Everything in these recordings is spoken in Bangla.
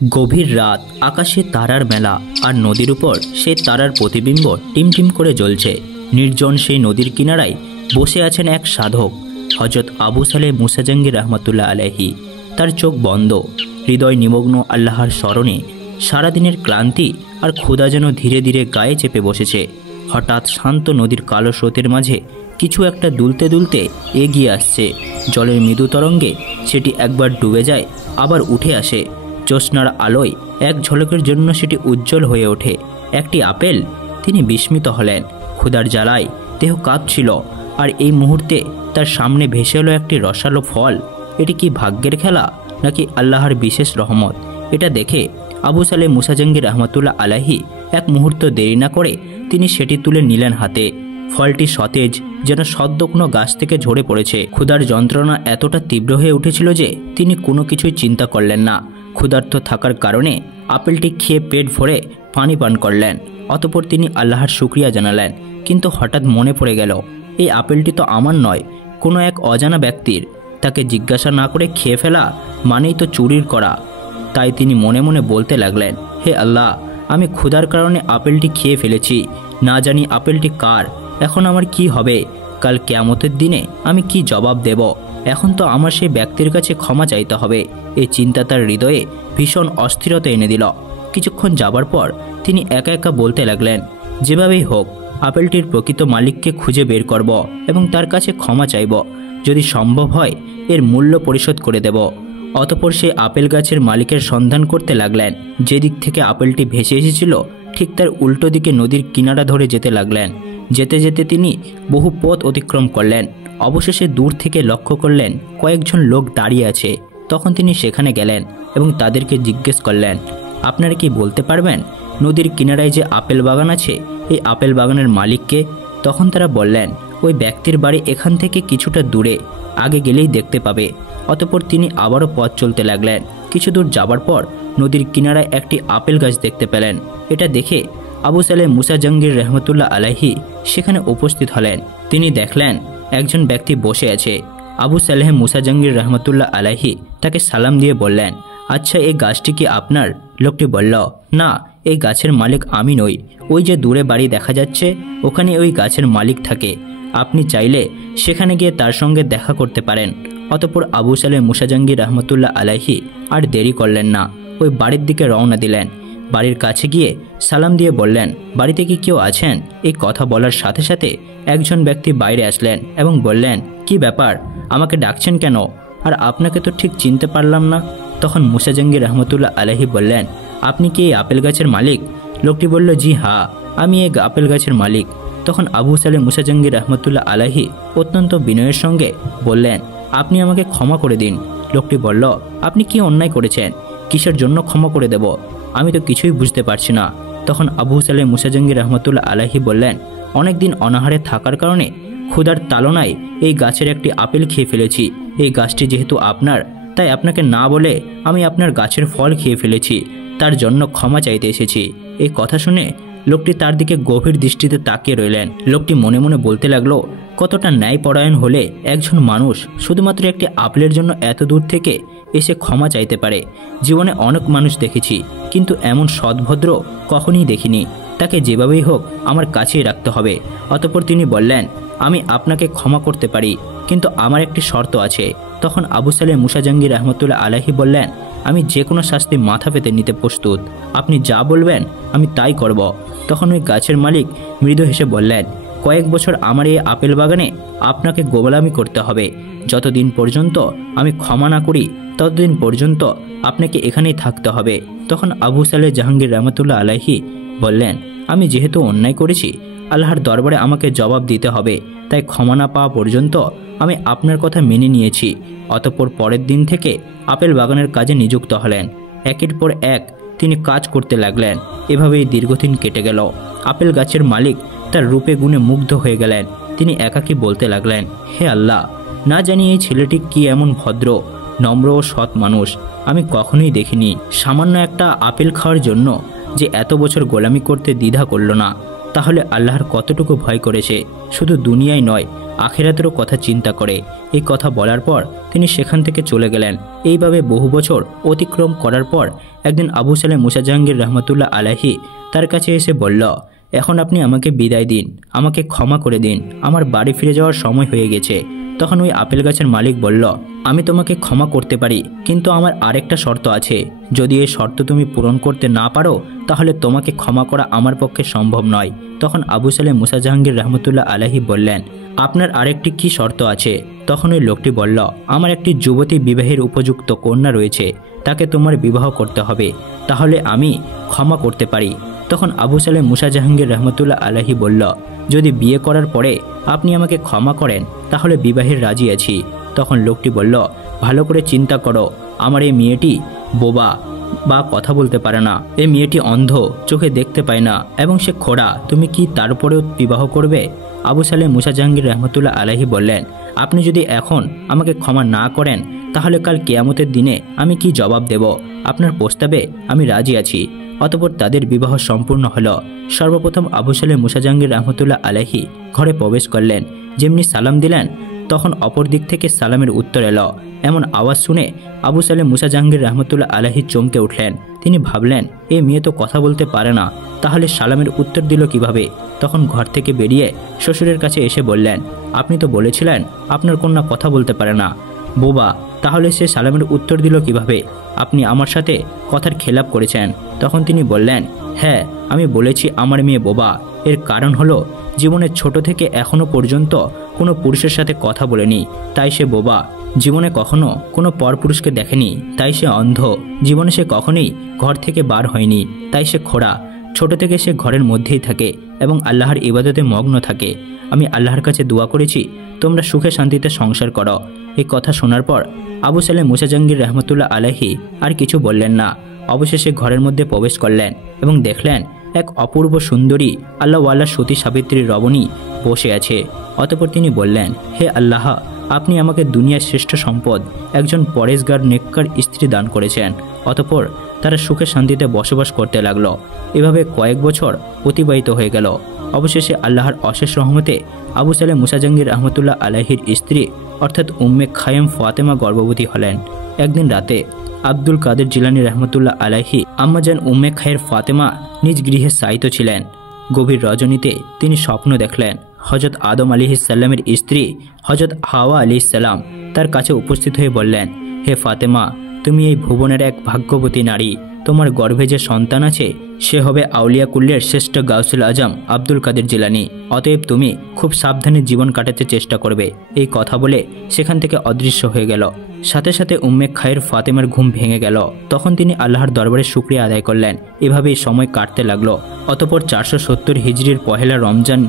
গভীর রাত, আকাশে তারার মেলা, আর নদীর উপর সেই তারার প্রতিবিম্ব টিমটিম করে জ্বলছে। নির্জন সেই নদীর কিনারায় বসে আছেন এক সাধক, হজরত আবু সালেহ মুসা জাঙ্গির রহমতুল্লাহ আলাইহি। তার চোখ বন্ধ, হৃদয় নিমগ্ন আল্লাহর স্মরণে। সারাদিনের ক্লান্তি আর ক্ষুধা যেন ধীরে ধীরে গায়ে চেপে বসেছে। হঠাৎ শান্ত নদীর কালো স্রোতের মাঝে কিছু একটা দুলতে দুলতে এগিয়ে আসছে। জলের মৃদু তরঙ্গে সেটি একবার ডুবে যায়, আবার উঠে আসে। জ্যোৎস্নার আলোয় এক ঝলকের জন্য সেটি উজ্জ্বল হয়ে ওঠে। একটি আপেল। তিনি বিস্মিত হলেন। ক্ষুধার জ্বালায় দেহ কাঁপছিল, আর এই মুহূর্তে তার সামনে ভেসে এলো একটি রসালো ফল। এটি কি ভাগ্যের খেলা, নাকি আল্লাহর বিশেষ রহমত? এটা দেখে আবু সালেহ মুসা জাঙ্গির রহমতুল্লাহ আলাইহি এক মুহূর্ত দেরি না করে তিনি সেটি তুলে নিলেন হাতে। ফলটি সতেজ, যেন সদ্য কোনো গাছ থেকে ঝরে পড়েছে। ক্ষুধার যন্ত্রণা এতটা তীব্র হয়ে উঠেছিল যে তিনি কোনো কিছুই চিন্তা করলেন না। ক্ষুধার্ত থাকার কারণে আপেলটি খেয়ে পেট ভরে পানি পান করলেন। অতঃপর তিনি আল্লাহর শুকরিয়া জানালেন। কিন্তু হঠাৎ মনে পড়ে গেল, এই আপেলটি তো আমার নয়, কোনো এক অজানা ব্যক্তির। তাকে জিজ্ঞাসা না করে খেয়ে ফেলা মানেই তো চুরির করা। তাই তিনি মনে মনে বলতে লাগলেন, হে আল্লাহ, আমি ক্ষুধার কারণে আপেলটি খেয়ে ফেলেছি। না জানি আপেলটি কার। এখন আমার কি হবে? কাল কিয়ামতের দিনে আমি কি জবাব দেব? এখন তো আমার সেই ব্যক্তির কাছে ক্ষমা চাইতে হবে। এই চিন্তা তার হৃদয়ে ভীষণ অস্থিরতা এনে দিল। কিছুক্ষণ যাবার পর তিনি একা একা বলতে লাগলেন, যেভাবেই হোক আপেলটির প্রকৃত মালিককে খুঁজে বের করব এবং তার কাছে ক্ষমা চাইব। যদি সম্ভব হয় এর মূল্য পরিশোধ করে দেব। অতঃপর সে আপেল গাছের মালিকের সন্ধান করতে লাগলেন। যে দিক থেকে আপেলটি ভেসে এসেছিল ঠিক তার উল্টো দিকে নদীর কিনারা ধরে যেতে লাগলেন। যেতে যেতে তিনি বহু পথ অতিক্রম করলেন। অবশেষে দূর থেকে লক্ষ্য করলেন কয়েকজন লোক দাঁড়িয়ে আছে। তখন তিনি সেখানে গেলেন এবং তাদেরকে জিজ্ঞেস করলেন, আপনারা কি বলতে পারবেন নদীর কিনারায় যে আপেল বাগান আছে, এই আপেল বাগানের মালিককে? তখন তারা বললেন, ওই ব্যক্তির বাড়ি এখান থেকে কিছুটা দূরে, আগে গেলেই দেখতে পাবে। অতঃপর তিনি আবারও পথ চলতে লাগলেন। কিছু দূর যাবার পর নদীর কিনারায় একটি আপেল গাছ দেখতে পেলেন। এটা দেখে আবু সালেহ মুসা জাঙ্গির রহমতুল্লাহ আলাইহি সেখানে উপস্থিত হলেন। তিনি দেখলেন একজন ব্যক্তি বসে আছে। আবু সালেহ মুসা জাঙ্গির রহমতুল্লাহ আলাইহি তাকে সালাম দিয়ে বললেন, আচ্ছা, এই গাছটি কি আপনার? লোকটি বলল, না, এই গাছের মালিক আমি নই। ওই যে দূরে বাড়ি দেখা যাচ্ছে, ওখানে ওই গাছের মালিক থাকে। আপনি চাইলে সেখানে গিয়ে তার সঙ্গে দেখা করতে পারেন। অতঃপর আবু সালেহ মুসা জাঙ্গির রহমতুল্লাহ আলাইহি আর দেরি করলেন না, ওই বাড়ির দিকে রওনা দিলেন। বাড়ির কাছে গিয়ে সালাম দিয়ে বললেন, বাড়িতে কি কেউ আছেন? এই কথা বলার সাথে সাথে একজন ব্যক্তি বাইরে আসলেন এবং বললেন, কি ব্যাপার, আমাকে ডাকছেন কেন? আর আপনাকে তো ঠিক চিনতে পারলাম না। তখন মুসা জাঙ্গির রহমতুল্লাহ আলাইহি বললেন, আপনি কি এই আপেল গাছের মালিক? লোকটি বলল, জি হ্যাঁ, আমি এই আপেল গাছের মালিক। তখন আবু সালেহ মুসা জাঙ্গির রহমতুল্লাহ আলাইহি অত্যন্ত বিনয়ের সঙ্গে বললেন, আপনি আমাকে ক্ষমা করে দিন। লোকটি বলল, আপনি কি অন্যায় করেছেন? কিসের জন্য ক্ষমা করে দেব? আমি তো কিছুই বুঝতে পারছি না। তখন আবু সালেহ মুসা জাঙ্গির রহমতুল্লাহ আলাইহি বললেন, অনেকদিন অনাহারে থাকার কারণে ক্ষুধার তাড়নায় এই গাছের একটি আপেল খেয়ে ফেলেছি। এই গাছটি যেহেতু আপনার, তাই আপনাকে না বলে আমি আপনার গাছের ফল খেয়ে ফেলেছি। তার জন্য ক্ষমা চাইতে এসেছি। এই কথা শুনে লোকটি তার দিকে গভীর দৃষ্টিতে তাকিয়ে রইলেন। লোকটি মনে মনে বলতে লাগলো, কতটা ন্যায়পরায়ণ হলে একজন মানুষ শুধুমাত্র একটি আপেলের জন্য এত দূর থেকে এসে ক্ষমা চাইতে পারে। জীবনে অনেক মানুষ দেখেছি, কিন্তু এমন সৎভদ্র কখনই দেখিনি। তাকে যেভাবেই হোক আমার কাছেই রাখতে হবে। অতঃপর তিনি বললেন, আমি আপনাকে ক্ষমা করতে পারি, কিন্তু আমার একটি শর্ত আছে। তখন আবু সালেহ মুসা জাঙ্গির রহমতুল্লাহ আলাইহি বললেন, আমি যে কোনো শাস্তি মাথা পেতে নিতে প্রস্তুত। আপনি যা বলবেন আমি তাই করব। তখন ওই গাছের মালিক মৃদু হেসে বললেন, কয়েক বছর আমার এই আপেল বাগানে আপনাকে গোলামি করতে হবে। যতদিন পর্যন্ত আমি ক্ষমা না করি ততদিন পর্যন্ত আপনাকে এখানেই থাকতে হবে। তখন আবু সালেহ জাহাঙ্গীর রহমতুল্লাহ আলাইহি বললেন, আমি যেহেতু অন্যায় করেছি, আল্লাহর দরবারে আমাকে জবাব দিতে হবে, তাই ক্ষমা না পাওয়া পর্যন্ত আমি আপনার কথা মেনে নিয়েছি। অতঃপর পরের দিন থেকে আপেল বাগানের কাজে নিযুক্ত হলেন। একের পর এক তিনি কাজ করতে লাগলেন। এভাবেই দীর্ঘদিন কেটে গেল। আপেল গাছের মালিক তার রূপে গুণে মুগ্ধ হয়ে গেলেন। তিনি একাকী বলতে লাগলেন, হে আল্লাহ, না জানি এই ছেলেটি কি এমন ভদ্র, নম্র ও সৎ মানুষ আমি কখনোই দেখিনি। সামান্য একটা আপেল খাওয়ার জন্য যে এত বছর গোলামি করতে দ্বিধা করল না, তাহলে আল্লাহর কতটুকু ভয় করেছে। শুধু দুনিয়ায় নয়, আখিরাতেরও কথা চিন্তা করে। এই কথা বলার পর তিনি সেখান থেকে চলে গেলেন। এইভাবে বহু বছর অতিক্রম করার পর একদিন আবু সালেহ মুসা জাহাঙ্গীর রহমতুল্লাহ আলাইহি তার কাছে এসে বলল, এখন আপনি আমাকে বিদায় দিন, আমাকে ক্ষমা করে দিন, আমার বাড়ি ফিরে যাওয়ার সময় হয়ে গেছে। তখন ওই আপেল গাছের মালিক বলল, আমি তোমাকে ক্ষমা করতে পারি, কিন্তু আমার আরেকটা শর্ত আছে। যদি এই শর্ত তুমি পূরণ করতে না পারো তাহলে তোমাকে ক্ষমা করা আমার পক্ষে সম্ভব নয়। তখন আবু সালেহ মুসা জাহাঙ্গীর রহমতুল্লাহ আলাইহি বললেন, আপনার আরেকটি কি শর্ত আছে? তখন ওই লোকটি বলল, আমার একটি যুবতী বিবাহের উপযুক্ত কন্যা রয়েছে, তাকে তোমার বিবাহ করতে হবে, তাহলে আমি ক্ষমা করতে পারি। তখন আবু সালেহ মুসা জাহাঙ্গীর রহমতুল্লাহ আলাইহি বলল, যদি বিয়ে করার পরে আপনি আমাকে ক্ষমা করেন তাহলে বিবাহের রাজি আছি। তখন লোকটি বলল, ভালো করে চিন্তা করো, আমার এই মেয়েটি বোবা বা কথা বলতে পারে না, এই মেয়েটি অন্ধ, চোখে দেখতে পায় না এবং সে খোড়া, তুমি কি তারপরেও বিবাহ করবে? আবু সালেহ মুসা জাহাঙ্গীর রহমতুল্লাহ আলাইহি বললেন, আপনি যদি এখন আমাকে ক্ষমা না করেন তাহলে কাল কিয়ামতের দিনে আমি কি জবাব দেব? আপনার প্রস্তাবে আমি রাজি আছি। অতঃপর তাদের বিবাহ সম্পূর্ণ হলো। সর্বপ্রথম আবু সালেহ মুসা জাহাঙ্গীর রহমতুল্লাহ আলাইহি ঘরে প্রবেশ করলেন। যেমনি সালাম দিলেন তখন অপর দিক থেকে সালামের উত্তর এলো। এমন আওয়াজ শুনে আবু সালেহ মুসা জাহাঙ্গীর রহমতুল্লাহ আলাইহি চমকে উঠলেন। তিনি ভাবলেন, এ মেয়ে তো কথা বলতে পারে না, তাহলে সালামের উত্তর দিল কিভাবে? তখন ঘর থেকে বেরিয়ে শ্বশুরের কাছে এসে বললেন, আপনি তো বলেছিলেন আপনার কন্যা কথা বলতে পারে না, বোবা, তাহলে সে সালামের উত্তর দিল কিভাবে? আপনি আমার সাথে কথার খেলাপ করেছেন। তখন তিনি বললেন, হ্যাঁ, আমি বলেছি আমার মেয়ে বোবা। এর কারণ হলো জীবনের ছোট থেকে এখনো পর্যন্ত কোনো পুরুষের সাথে কথা বলেনি, তাই সে বোবা। জীবনে কখনো কোনো পরপুরুষকে দেখেনি, তাই সে অন্ধ। জীবনে সে কখনোই ঘর থেকে বার হয়নি, তাই সে খোড়া। ছোট থেকে সে ঘরের মধ্যেই থাকে এবং আল্লাহর ইবাদতে মগ্ন থাকে। আমি আল্লাহর কাছে দোয়া করেছি তোমরা সুখে শান্তিতে সংসার করো। এই কথা শোনার পর আবু সালেহ মুসা জাহাঙ্গীর রহমতুল্লাহ আলাইহি আর কিছু বললেন না। অবশেষে ঘরের মধ্যে প্রবেশ করলেন এবং দেখলেন এক অপূর্ব সুন্দরী আল্লাহওয়ালা সতী সাবিত্রী রমণী বসে আছে। অতঃপর তিনি বললেন, হে আল্লাহ, আপনি আমাকে দুনিয়ার শ্রেষ্ঠ সম্পদ একজন পরেশগার নেককার স্ত্রী দান করেছেন। অতঃপর তারা সুখে শান্তিতে বসবাস করতে লাগলো। এভাবে কয়েক বছর অতিবাহিত হয়ে গেল। অবশেষে আল্লাহর অশেষ রহমতে আবু সালেহ মুসা জাহাঙ্গীর রহমতুল্লাহ আলাইহির স্ত্রী অর্থাৎ উম্মে খায়েম ফাতেমা গর্ভবতী হলেন। একদিন রাতে আব্দুল কাদের জিলানী রহমতুল্লাহ আলাইহি আম্মাজান উম্মে খায়ের ফাতেমা নিজ গৃহে শায়িত ছিলেন। গভীর রজনীতে তিনি স্বপ্ন দেখলেন হজরত আদম আলাইহিসসালামের স্ত্রী হজরত হাওয়া আলাইহিসসালাম তার কাছে উপস্থিত হয়ে বললেন, হে ফাতেমা, তুমি এই ভুবনের এক ভাগ্যবতী নারী। তোমার গর্ভে যে সন্তান আছে সে হবে আউলিয়া কুল্লের শ্রেষ্ঠ গাউসুল আজম আব্দুল কাদের জিলানী। অতএব তুমি খুব সাবধানে জীবন কাটাতে চেষ্টা করবে। এই কথা বলে সেখান থেকে অদৃশ্য হয়ে গেল। সাথে সাথে উম্মে খায়ের ফাতেমার ঘুম ভেঙে গেল। তখন তিনি আল্লাহর দরবারে শুকরিয়া আদায় করলেন। এভাবেই সময় কাটতে লাগলো। অতঃপর 470 হিজরির পহেলা রমজান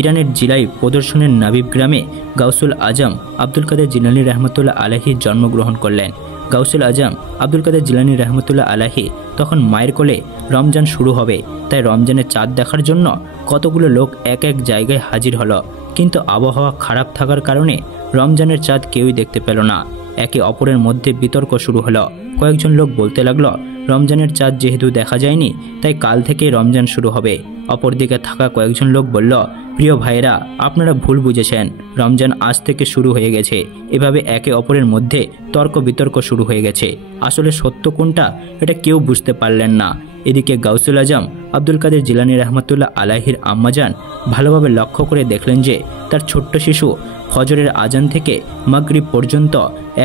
ইরানের জিলাই প্রদর্শনের নাবিব গ্রামে গাউসুল আজম আব্দুল কাদের জিলানী রহমতুল্লাহ আলাইহি জন্মগ্রহণ করলেন। গাউসুল আজম আব্দুল কাদের জিলানী রহমতুল্লাহ আলাইহি তখন মায়ের কোলে রমজান শুরু হবে, তাই রমজানের চাঁদ দেখার জন্য কতগুলো লোক এক এক জায়গায় হাজির হলো। কিন্তু আবহাওয়া খারাপ থাকার কারণে রমজানের চাঁদ কেউই দেখতে পেল না। একে অপরের মধ্যে বিতর্ক শুরু হলো। কয়েকজন লোক বলতে লাগলো, রমজানের চাঁদ যেহেতু দেখা যায়নি তাই কাল থেকে রমজান শুরু হবে। অপরদিকে থাকা কয়েকজন লোক বলল, প্রিয় ভাইরা, আপনারা ভুল বুঝেছেন, রমজান আজ থেকে শুরু হয়ে গেছে। এভাবে একে অপরের মধ্যে তর্ক বিতর্ক শুরু হয়ে গেছে। আসলে সত্য কোনটা এটা কেউ বুঝতে পারলেন না। এদিকে গাউসুল আজম আব্দুল কাদের জিলানী রহমতুল্লাহ আলাইহির আম্মাজান ভালোভাবে লক্ষ্য করে দেখলেন যে তার ছোট্ট শিশু ফজরের আজান থেকে মাগরিব পর্যন্ত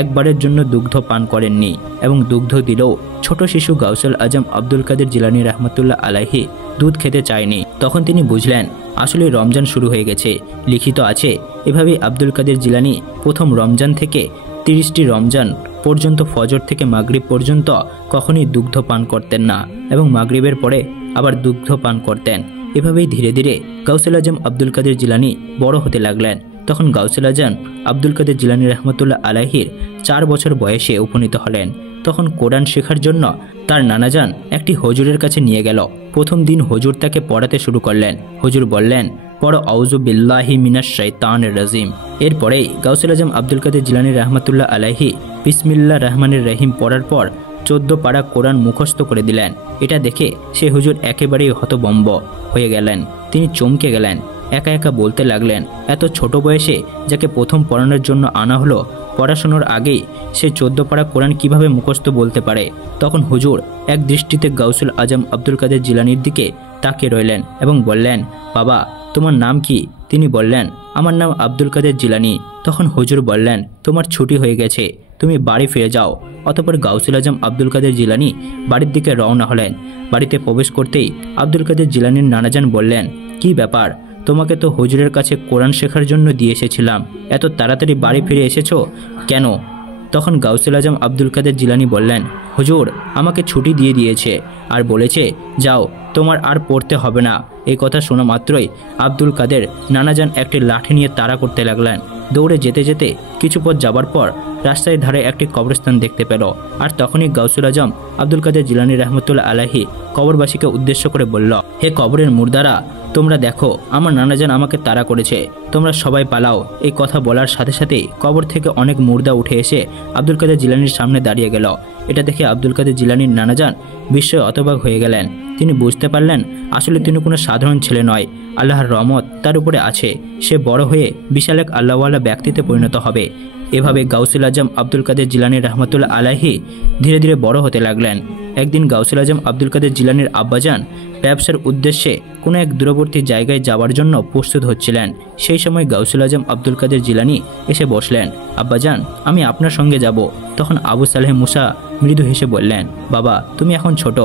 একবারের জন্য দুগ্ধ পান করেননি এবং দুগ্ধ দিলেও ছোট শিশু গাউসুল আজম আব্দুল কাদের জিলানী রহমতুল্লাহ আলাইহি দুধ খেতে চায়নি। তখন তিনি বুঝলেন আসলে রমজান শুরু হয়ে গেছে। লিখিত আছে, এভাবেই আব্দুল কাদের জিলানী প্রথম রমজান থেকে 30টি রমজান পর্যন্ত ফজর থেকে মাগরিব পর্যন্ত কখনই দুগ্ধ পান করতেন না এবং মাগরিবের পরে আবার দুগ্ধ পান করতেন। এভাবেই ধীরে ধীরে গাউসুল আজম আব্দুল কাদের জিলানী বড় হতে লাগলেন। তখন গাউসুল আজম আব্দুল কাদের জিলানী রহমতুল্লাহ আলাইহির 4 বছর বয়সে উপনীত হলেন। তখন কোরআন শেখার জন্য তার নানাজান একটি হুজুরের কাছে নিয়ে গেল। প্রথম দিন হুজুর তাকে পড়াতে শুরু করলেন। হুজুর বললেন, পড়ো আউযু বিল্লাহি মিনাশ শাইতানির রাজিম। এরপরেই গাউসুল আজম আব্দুল কাদের জিলানী রহমতুল্লাহ আলাইহি বিসমিল্লাহির রহমানির রহিম পড়ার পর 14 পারা কোরআন মুখস্থ করে দিলেন। এটা দেখে সে হুজুর একেবারেই হতভম্ব হয়ে গেলেন। তিনি চমকে গেলেন। একা একা বলতে লাগলেন, এত ছোট বয়সে যাকে প্রথম পড়ানোর জন্য আনা হলো, পড়াশোনার আগেই সে 14 পারা কোরআন কিভাবে মুখস্থ বলতে পারে। তখন হুজুর এক দৃষ্টিতে গাউসুল আজম আব্দুল কাদের জিলানির দিকে তাকিয়ে রইলেন এবং বললেন, বাবা তোমার নাম কি? তিনি বললেন, আমার নাম আব্দুল কাদের জিলানি। তখন হুজুর বললেন, তোমার ছুটি হয়ে গেছে, তুমি বাড়ি ফিরে যাও। অতঃপর গাউসুল আজম আব্দুল কাদের জিলানি বাড়ির দিকে রওনা হলেন। বাড়িতে প্রবেশ করতেই আব্দুল কাদের জিলানির নানাজান বললেন, কি ব্যাপার, তোমাকে তো হুজুরের কাছে কোরআন শেখার জন্য দিয়ে এসেছিলাম, এত তাড়াতাড়ি বাড়ি ফিরে এসেছো কেন? তখন গাউসুল আজম আব্দুল কাদের জিলানি বললেন, হুজুর আমাকে ছুটি দিয়ে দিয়েছে আর বলেছে যাও, তোমার আর পড়তে হবে না। এই কথা শোনা মাত্রই আব্দুল কাদের নানাজান একটি লাঠি নিয়ে তাড়া করতে লাগলেন। দৌড়ে যেতে যেতে কিছু পথ যাবার পর রাস্তার ধারে একটি কবরস্থান দেখতে পেল। আর তখনই গাউসুল আজম আব্দুল কাদের জিলানি রহমতুল্লাহ আলাইহি কবরবাসীকে উদ্দেশ্য করে বলল, হে কবরের মুর্দারা, তোমরা দেখো আমার নানাজান আমাকে তাড়া করেছে, তোমরা সবাই পালাও। এই কথা বলার সাথে সাথেই কবর থেকে অনেক মুর্দা উঠে এসে আব্দুল কাদের জিলানির সামনে দাঁড়িয়ে গেল। এটা দেখে আব্দুল কাদের জিলানির নানাজান বিস্ময়ে হতবাক হয়ে গেলেন। তিনি বুঝতে পারলেন আসলে তিনি কোনো সাধারণ ছেলে নয়, আল্লাহর রহমত তার উপরে আছে। সে বড় হয়ে বিশাল এক আল্লাহওয়ালা ব্যক্তিতে পরিণত হবে। এভাবে গাউসুল আজম আব্দুল কাদের জিলানি রহমতুল্লাহ আলাইহি ধীরে ধীরে বড় হতে লাগলেন। একদিন গাউসুল আজম আব্দুল কাদের জিলানির আব্বাজান ব্যবসার উদ্দেশ্যে কোনো এক দূরবর্তী জায়গায় যাওয়ার জন্য প্রস্তুত হচ্ছিলেন। সেই সময় গাউসুল আজম আব্দুল কাদের জিলানি এসে বসলেন। আব্বাজান, আমি আপনার সঙ্গে যাব। তখন আবু সালেহ মুসা মৃদু হেসে বললেন, বাবা তুমি এখন ছোট,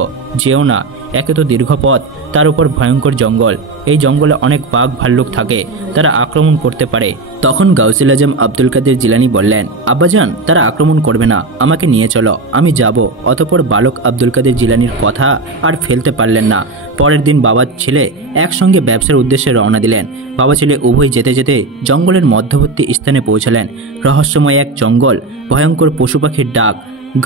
যেও না, একে তো দীর্ঘ পথ, তার উপর ভয়ঙ্কর জঙ্গল। এই জঙ্গলে অনেক বাঘ ভাল্লুক থাকে, তারা আক্রমণ করতে পারে। তখন গাউসুল আজম আব্দুল কাদের জিলানি বললেন, আব্বাজান তারা আক্রমণ করবে না, আমাকে নিয়ে চলো, আমি যাব। অতঃপর বালক আব্দুল কাদের জিলানির কথা আর ফেলতে পারলেন না। পরের দিন বাবা ছেলে একসঙ্গে ব্যবসার উদ্দেশ্যে রওনা দিলেন। বাবা ছেলে উভয় যেতে যেতে জঙ্গলের মধ্যবর্তী স্থানে পৌঁছালেন। রহস্যময় এক জঙ্গল, ভয়ঙ্কর পশু পাখির ডাক,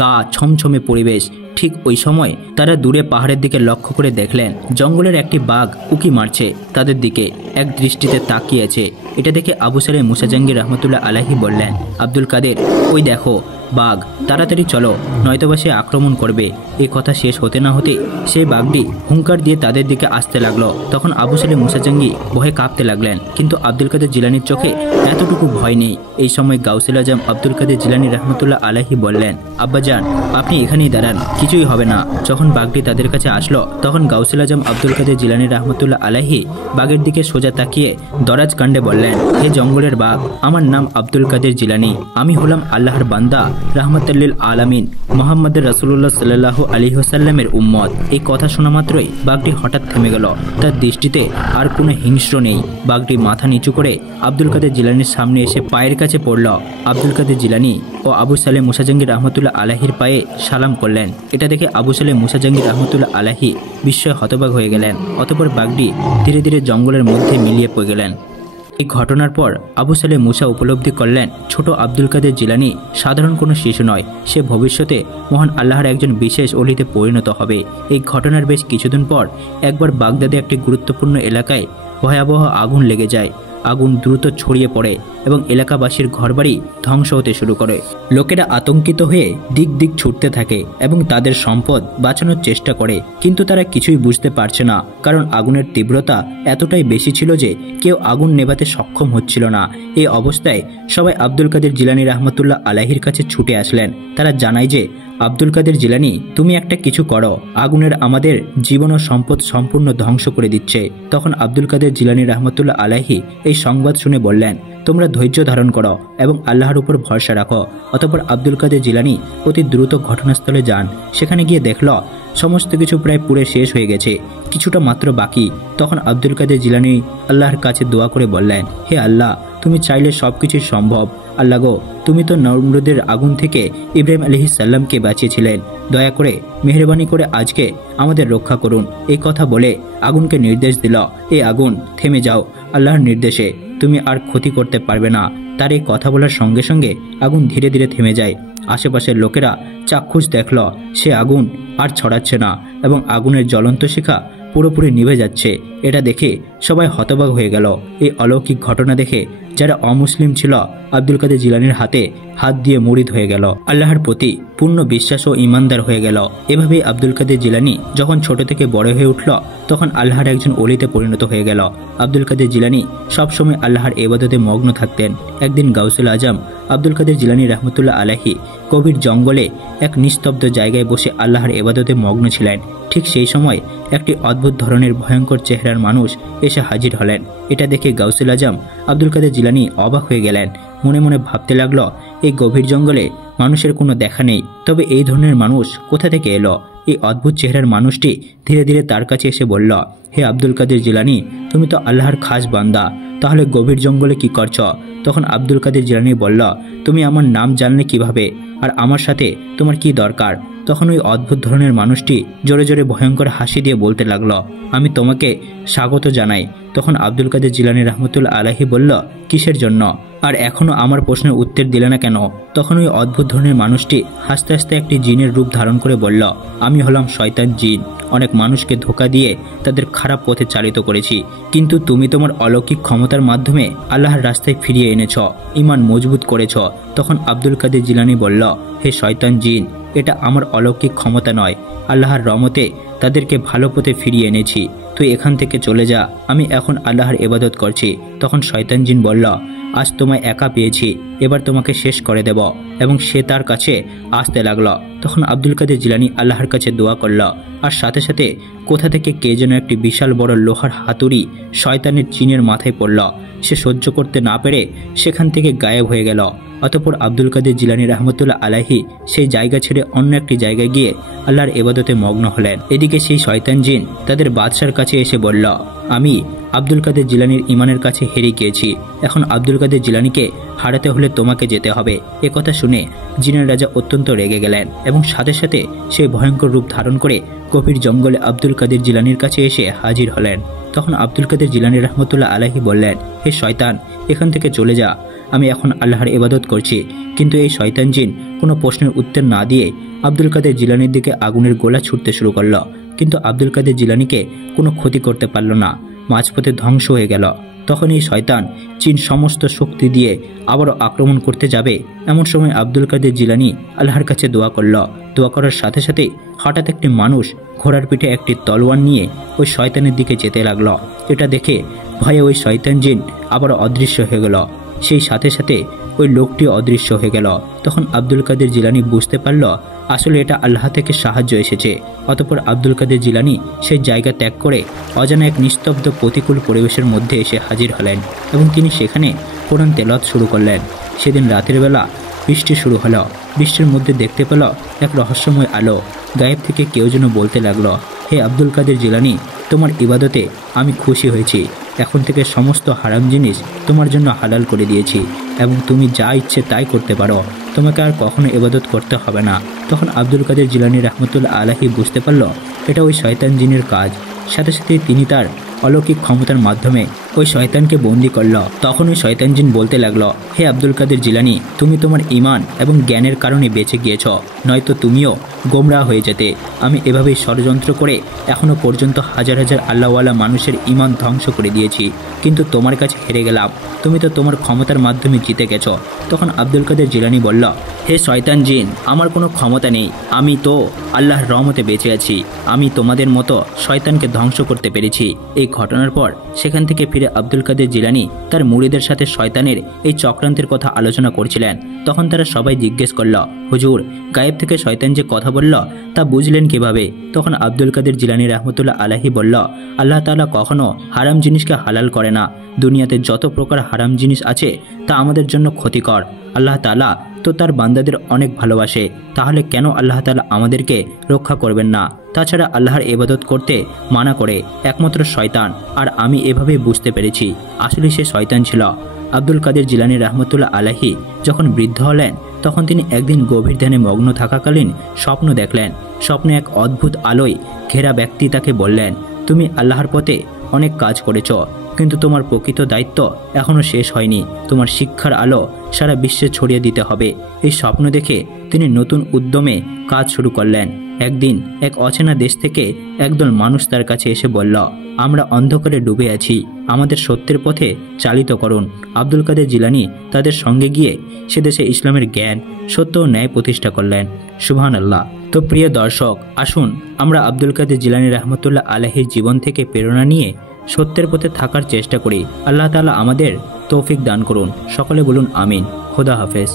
গা ছমছমে পরিবেশ। ঠিক ওই সময় তারা দূরে পাহাড়ের দিকে লক্ষ্য করে দেখলেন জঙ্গলের একটি বাঘ উকি মারছে, তাদের দিকে এক দৃষ্টিতে তাকিয়েছে। এটা দেখে আবু সালেহ মুসা জাহাঙ্গীর রহমতুল্লাহ আলাইহি বললেন, আব্দুল কাদের ওই দেখো বাঘ, তাড়াতাড়ি চলো, নয়তোবা সে আক্রমণ করবে। এই কথা শেষ হতে না হতে সেই বাঘটি হুঙ্কার দিয়ে তাদের দিকে আসতে লাগলো। তখন আবু সালেহ মুসা জাহাঙ্গীর ভয়ে কাঁপতে লাগলেন, কিন্তু আব্দুল কাদের জিলানির চোখে এতটুকু ভয় নেই। এই সময় গাউসুল আজম আব্দুল কাদের জিলানি রহমতুল্লাহ আলাইহি বললেন, আব্বাজান আপনি এখানেই দাঁড়ান, কিছুই হবে না। যখন বাঘটি তাদের কাছে আসলো তখন গাউসুল আজম আব্দুল কাদের জিলানি রহমতুল্লাহ আলাইহি বাঘের দিকে সোজা তাকিয়ে দরাজ কাণ্ডে বললেন, হে জঙ্গলের বাঘ, আমার নাম আব্দুল কাদের জিলানি, আমি হলাম আল্লাহর বান্দা, রাহমাতুল আলামিন, মুহাম্মদ রাসূলুল্লাহ সাল্লাল্লাহু আলাইহি ওয়াসাল্লামের উম্মত। এই কথা শোনা মাত্রই বাঘটি হঠাৎ থেমে গেল। তার দৃষ্টিতে আর কোনো হিংস্র নেই। বাঘটি মাথা নিচু করে আব্দুল কাদের জিলানির সামনে এসে পায়ের কাছে পড়ল। আব্দুল কাদের জিলানি ও আবু সালেহ মুসা জাহাঙ্গীর রহমতুল্লাহ আলাইহির পায়ে সালাম করলেন। এটা দেখে আবু সালেহ মুসা জাহাঙ্গীর রহমতুল্লাহ আলাইহি বিস্ময়ে হতবাক হয়ে গেলেন। অতঃপর বাঘটি ধীরে ধীরে জঙ্গলের মধ্যে মিলিয়ে পড়ে গেলেন। এই ঘটনার পর আবু সালেহ মুসা উপলব্ধি করলেন ছোট আব্দুল কাদের জিলানি সাধারণ কোনো শিশু নয়, সে ভবিষ্যতে মহান আল্লাহর একজন বিশেষ অলিতে পরিণত হবে। এই ঘটনার বেশ কিছুদিন পর একবার বাগদাদে একটি গুরুত্বপূর্ণ এলাকায় ভয়াবহ আগুন লেগে যায়। আগুন দ্রুত ছড়িয়ে পড়ে এবং এলাকাবাসীর ঘরবাড়ি ধ্বংস হতে শুরু করে। লোকেরা আতঙ্কিত হয়ে দিক দিক ছুটতে থাকে এবং তাদের সম্পদ বাঁচানোর চেষ্টা করে, কিন্তু তারা কিছুই বুঝতে পারছে না, কারণ আগুনের তীব্রতা এতটাই বেশি ছিল যে কেউ আগুন নেভাতে সক্ষম হচ্ছিল না। এই অবস্থায় সবাই আব্দুল কাদের জিলানি রহমতুল্লাহ আলাইহির কাছে ছুটে আসলেন। তারা জানায় যে আব্দুল কাদের জিলানি, তুমি একটা কিছু করো, আগুনের আমাদের জীবন ও সম্পদ সম্পূর্ণ ধ্বংস করে দিচ্ছে। তখন আব্দুল কাদের জিলানি রহমতুল্লাহ আলাইহি এই সংবাদ শুনে বললেন, তোমরা ধৈর্য ধারণ করো এবং আল্লাহর উপর ভরসা রাখো। অতঃপর আব্দুল কাদের জিলানি অতি দ্রুত ঘটনাস্থলে যান। সেখানে গিয়ে দেখল সমস্ত কিছু প্রায় পুড়ে শেষ হয়ে গেছে, কিছুটা মাত্র বাকি। তখন আব্দুল কাদের জিলানি আল্লাহর কাছে দোয়া করে বললেন, হে আল্লাহ, তুমি চাইলে সবকিছুই সম্ভব। আল্লাহ গো, তুমি তো নমরুদের আগুন থেকে ইব্রাহিম আলাইহিস সালামকে বাঁচিয়েছিলেন, দয়া করে মেহেরবানি করে আজকে আমাদের রক্ষা করুন। এই কথা বলে আগুনকে নির্দেশ দিল, এই আগুন থেমে যাও, আল্লাহর নির্দেশে তুমি আর ক্ষতি করতে পারবে না। তার এই কথা বলার সঙ্গে সঙ্গে আগুন ধীরে ধীরে থেমে যায়। আশেপাশের লোকেরা চাক্ষুষ দেখল সে আগুন আর ছড়াচ্ছে না এবং আগুনের জ্বলন্ত শিখা পুরোপুরি নিভে যাচ্ছে। এটা দেখে সবাই হতবাক হয়ে গেল। এই অলৌকিক ঘটনা দেখে যারা অমুসলিম ছিল আব্দুল কাদের জিলানীর হাতে হাত দিয়ে মুরিদ হয়ে গেল, আল্লাহর প্রতি পূর্ণ বিশ্বাস ও ইমানদার হয়ে গেল। এভাবেই আব্দুল কাদের জিলানী যখন ছোট থেকে বড় হয়ে উঠল তখন আল্লাহর একজন ওলিতে পরিণত হয়ে গেল। আব্দুল কাদের জিলানী সবসময় আল্লাহর ইবাদতে মগ্ন থাকতেন। একদিন গাউসুল আজম আব্দুল কাদের জিলানী রহমতুল্লাহ আলাইহি গভীর জঙ্গলে এক নিস্তব্ধ জায়গায় বসে আল্লাহর ইবাদতে মগ্ন ছিলেন। ঠিক সেই সময় একটি অদ্ভুত ধরনের ভয়ঙ্কর চেহারার মানুষ এসে হাজির হলেন। এটা দেখে গাউসুল আজম আব্দুল কাদের জিলানী অবাক হয়ে গেলেন। মনে মনে ভাবতে লাগলো, এই গভীর জঙ্গলে মানুষের কোনো দেখা নেই, তবে এই ধরনের মানুষ কোথা থেকে এলো? এই অদ্ভুত চেহারার মানুষটি ধীরে ধীরে তার কাছে এসে বলল, হে আব্দুল কাদের জিলানী, তুমি তো আল্লাহর খাস বান্দা, তাহলে গভীর জঙ্গলে কি করছ? তখন আব্দুল কাদের জিলানী বলল, তুমি আমার নাম জানলে কিভাবে, আর আমার সাথে তোমার কি দরকার? তখন ওই অদ্ভুত ধরনের মানুষটি জোরে জোরে ভয়ঙ্কর হাসি দিয়ে বলতে লাগলো, আমি তোমাকে স্বাগত জানাই। তখন আব্দুল কাদের জিলানী রহমতুল্লাহ আলাইহি বলল, কিসের জন্য? আর এখনো আমার প্রশ্নের উত্তর দিলে না কেন? তখন ওই অদ্ভুত ধরনের মানুষটি হাসতে হাসতে একটি জিনের রূপ ধারণ করে বলল, আমি হলাম শয়তান জিন, অনেক মানুষকে ধোঁকা দিয়ে তাদের খারাপ পথে চালিত করেছি, কিন্তু তুমি তোমার অলৌকিক ক্ষমতার মাধ্যমে আল্লাহর রাস্তায় ফিরিয়ে এনেছ, ঈমান মজবুত করেছ। তখন আব্দুল কাদের জিলানী বলল, হে শয়তান জিন, এটা আমার অলৌকিক ক্ষমতা নয়, আল্লাহর রহমতে তাদেরকে ভালো পথে ফিরিয়ে এনেছি, তুই এখান থেকে চলে যা, আমি এখন আল্লাহর ইবাদত করছি। তখন শয়তান জিন বলল, আজ তোমায় একা পেয়েছি, এবার তোমাকে শেষ করে দেব, এবং সে তার কাছে আসতে লাগলো। তখন আব্দুল কাদের জিলানী আল্লাহর কাছে দোয়া করল, আর সাথে সাথে কোথা থেকে কে যেন একটি বিশাল বড় লোহার হাতুড়ি শয়তানের জিনের মাথায় পড়ল। সে সহ্য করতে না পেরে সেখান থেকে গায়েব হয়ে গেল। অতঃপর আব্দুল কাদের জিলানী রহমতুল্লাহ আলাইহি সেই জায়গা ছেড়ে অন্য একটি জায়গায় গিয়ে আল্লাহর ইবাদতে মগ্ন হলেন। এদিকে সেই শয়তান জিন তাদের বাদশার কাছে এসে বলল, আমি আব্দুল কাদের জিলানীর ইমানের কাছে হেরে গিয়েছি, এখন আব্দুল কাদের জিলানীকে হারাতে হলে তোমাকে যেতে হবে। এ কথা শুনে জিনের রাজা অত্যন্ত রেগে গেলেন এবং সাথে সাথে সেই ভয়ঙ্কর রূপ ধারণ করে গভীর জঙ্গলে আব্দুল কাদের জিলানীর কাছে এসে হাজির হলেন। তখন আব্দুল কাদের জিলানী রহমতুল্লাহ আলাইহি বললেন, হে শয়তান, এখান থেকে চলে যা, আমি এখন আল্লাহর ইবাদত করছি। কিন্তু এই শয়তান জিন কোনো প্রশ্নের উত্তর না দিয়ে আব্দুল কাদের জিলানীর দিকে আগুনের গোলা ছুটতে শুরু করলো, কিন্তু আব্দুল কাদের জিলানীকে কোনো ক্ষতি করতে পারল না, মাঝপথে ধ্বংস হয়ে গেল। তখন এই শয়তান জিন সমস্ত শক্তি দিয়ে আবারও আক্রমণ করতে যাবে, এমন সময় আব্দুল কাদের জিলানী আল্লাহর কাছে দোয়া করল। দোয়া করার সাথে সাথে হঠাৎ একটি মানুষ ঘোড়ার পিঠে একটি তলোয়ার নিয়ে ওই শয়তানের দিকে যেতে লাগলো। এটা দেখে ভয়ে ওই শয়তান জিন আবারও অদৃশ্য হয়ে গেল। সেই সাথে সাথে ওই লোকটি অদৃশ্য হয়ে গেল। তখন আব্দুল কাদের জিলানী বুঝতে পারল আসলে এটা আল্লাহ থেকে সাহায্য এসেছে। অতঃপর আব্দুল কাদের জিলানী সেই জায়গা ত্যাগ করে অজানা এক নিস্তব্ধ প্রতিকূল পরিবেশের মধ্যে এসে হাজির হলেন এবং তিনি সেখানে কোরআন তেলাওয়াত শুরু করলেন। সেদিন রাতের বেলা বৃষ্টি শুরু হলো। বৃষ্টির মধ্যে দেখতে পেল এক রহস্যময় আলো। গায়েব থেকে কেউ যেন বলতে লাগলো, হে আব্দুল কাদের জিলানী, তোমার ইবাদতে আমি খুশি হয়েছি, এখন থেকে সমস্ত হারাম জিনিস তোমার জন্য হালাল করে দিয়েছি এবং তুমি যা ইচ্ছে তাই করতে পারো, তোমাকে আর কখনো ইবাদত করতে হবে না। তখন আব্দুল কাদের জিলানী রহমতুল্লাহ আলাইহি বুঝতে পারল এটা ওই শয়তান জিনের কাজ। সাথে সাথে তিনি তার অলৌকিক ক্ষমতার মাধ্যমে ওই শয়তানকে বন্দি করল। তখন ওই শয়তান জিন বলতে লাগলো, হে আব্দুল কাদের জিলানী, তুমি তোমার ঈমান এবং জ্ঞানের কারণে বেঁচে গিয়েছ, নয়তো তুমিও গোমরাহ হয়ে যেতে। আমি এভাবেই ষড়যন্ত্র করে এখনো পর্যন্ত হাজার হাজার আল্লাহওয়ালা মানুষের ঈমান ধ্বংস করে দিয়েছি, কিন্তু তোমার কাছে হেরে গেলাম, তুমি তো তোমার ক্ষমতার মাধ্যমে জিতে গেছ। তখন আব্দুল কাদের জিলানী বলল, হে শয়তান জিন, আমার কোনো ক্ষমতা নেই, আমি তো আল্লাহর রহমতে বেঁচে আছি, আমি তোমাদের মতো শয়তানকে ধ্বংস করতে পেরেছি। এই ঘটনার পর সেখান থেকে ফিরে আব্দুল কাদের জিলানী তার মুরিদের সাথে শয়তানের এই চক্রান্তের কথা আলোচনা করছিলেন। তখন তারা সবাই জিজ্ঞেস করল, হুজুর, গায়েব থেকে শয়তান যে কথা বলল তা বুঝলেন কিভাবে? তখন আব্দুল কাদের জিলানী রহমতুল্লাহ আলাইহি বলল, আল্লাহ তাআলা কখনো হারাম জিনিসকে হালাল করে না। দুনিয়াতে যত প্রকার হারাম জিনিস আছে তা আমাদের জন্য ক্ষতিকর। আল্লাহ তাআলা তো তার বান্দাদের অনেক ভালোবাসে, তাহলে কেন আল্লাহ তাআলা আমাদেরকে রক্ষা করবেন না? তাছাড়া আল্লাহর ইবাদত করতে মানা করে একমাত্র শয়তান। আর আমি এভাবে বুঝতে পেরেছি আসলে সে শয়তান ছিল। আব্দুল কাদের জিলানী রহমতুল্লাহ আলাইহি যখন বৃদ্ধ হলেন তখন তিনি একদিন গভীর ধ্যানে মগ্ন থাকাকালীন স্বপ্ন দেখলেন। স্বপ্নে এক অদ্ভুত আলোয় ঘেরা ব্যক্তি তাকে বললেন, তুমি আল্লাহর পথে অনেক কাজ করেছ, কিন্তু তোমার প্রকৃত দায়িত্ব এখনও শেষ হয়নি। তোমার শিক্ষার আলো সারা বিশ্বে ছড়িয়ে দিতে হবে। এই স্বপ্ন দেখে তিনি নতুন উদ্যমে কাজ শুরু করলেন। একদিন এক অচেনা দেশ থেকে একদল মানুষ তার কাছে এসে বলল, আমরা অন্ধকারে ডুবে আছি, আমাদের সত্যের পথে চালিত করুন। আব্দুল কাদের জিলানী তাদের সঙ্গে গিয়ে সে দেশে ইসলামের জ্ঞান, সত্য ও ন্যায় প্রতিষ্ঠা করলেন। সুবহানাল্লাহ। তো প্রিয় দর্শক, আসুন আমরা আব্দুল কাদের জিলানী রহমতুল্লাহ আলাইহির জীবন থেকে প্রেরণা নিয়ে সত্যের পথে থাকার চেষ্টা করি। আল্লাহ তাআলা আমাদের তৌফিক দান করুন। সকলে বলুন আমিন। খোদা হাফেজ।